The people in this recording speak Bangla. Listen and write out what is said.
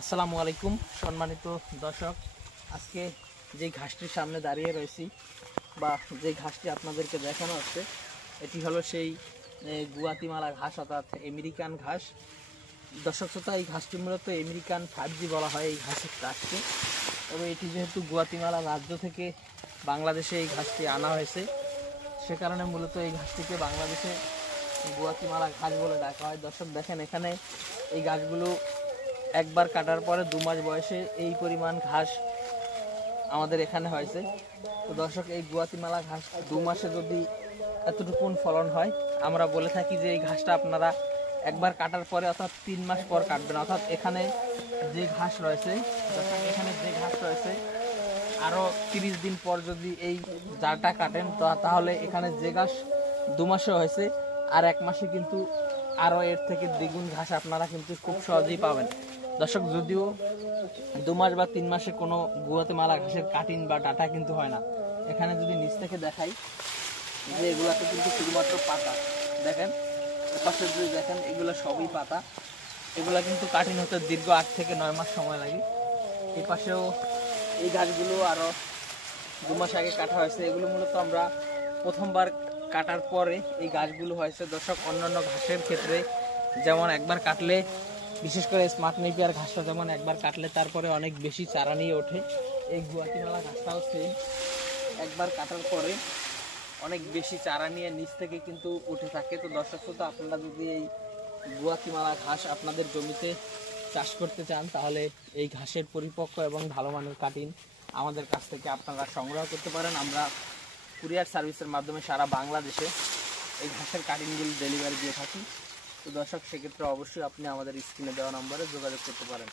আসসালামু আলাইকুম সম্মানিত দর্শক, আজকে যে ঘাসটির সামনে দাঁড়িয়ে রয়েছি বা যে ঘাসটি আপনাদেরকে দেখানো হচ্ছে এটি হলো সেই গুয়াতিমালা ঘাস অর্থাৎ আমেরিকান ঘাস। দর্শক শ্রোতা, এই ঘাসটি মূলত আমেরিকান 5G বলা হয় এই ঘাসের ঘাসকে। তবে এটি যেহেতু গুয়াতিমালা রাজ্য থেকে বাংলাদেশে এই ঘাসটি আনা হয়েছে, সে কারণে মূলত এই ঘাসটিকে বাংলাদেশে গুয়াতিমালা ঘাস বলে ডাকা হয়। দর্শক দেখেন, এখানে এই গাছগুলো একবার কাটার পরে 2 মাস বয়সে এই পরিমাণ ঘাস আমাদের এখানে হয়েছে। তো দর্শক, এই গুয়াতিমালা ঘাস 2 মাসে যদি এতটুকুন ফলন হয়, আমরা বলে থাকি যে এই ঘাসটা আপনারা একবার কাটার পরে অর্থাৎ 3 মাস পর কাটবেন। অর্থাৎ এখানে যে ঘাস রয়েছে, আরও 30 দিন পর যদি এই জারটা কাটেন তাহলে এখানে যে ঘাস 2 মাসে হয়েছে আর 1 মাসে কিন্তু আরও এর থেকে দ্বিগুণ ঘাস আপনারা কিন্তু খুব সহজেই পাবেন। দর্শক, যদিও 2 মাস বা 3 মাসে কোনো গুয়াতিমালা ঘাসের কাটিং বা ডাটা কিন্তু হয় না। এখানে যদি নিচ থেকে দেখাই যে এগুলাতে কিন্তু শুধুমাত্র পাতা, দেখেন এপাশে যদি দেখেন এগুলো সবই পাতা। এগুলা কিন্তু কাটিং হতে দীর্ঘ 8 থেকে 9 মাস সময় লাগে। এই পাশেও এই গাছগুলো আরও 2 মাস আগে কাটা হয়েছে। এগুলো মূলত আমরা প্রথমবার কাটার পরে এই গাছগুলো হয়েছে। দর্শক, অন্যান্য ঘাসের ক্ষেত্রে যেমন একবার কাটলে, বিশেষ করে স্মার্ট নেপিয়ার ঘাসটা যেমন একবার কাটলে তারপরে অনেক বেশি চারা নিয়ে ওঠে, এই গুয়াতিমালা ঘাসটা হচ্ছে একবার কাটার পরে অনেক বেশি চারা নিয়ে নিচ থেকে কিন্তু উঠে থাকে। তো দর্শক শ্রোতা, আপনারা যদি এই গুয়াতিমালা ঘাস আপনাদের জমিতে চাষ করতে চান তাহলে এই ঘাসের পরিপক্ক এবং ভালো মানের কাটিং আমাদের কাছ থেকে আপনারা সংগ্রহ করতে পারেন। আমরা কুরিয়ার সার্ভিসের মাধ্যমে সারা বাংলাদেশে এই ঘাসের কাটিংগুলো ডেলিভারি দিয়ে থাকি। তো দর্শক, সেক্ষেত্রে অবশ্যই আপনি আমাদের স্ক্রিনে দেওয়া নম্বরে যোগাযোগ করতে পারেন।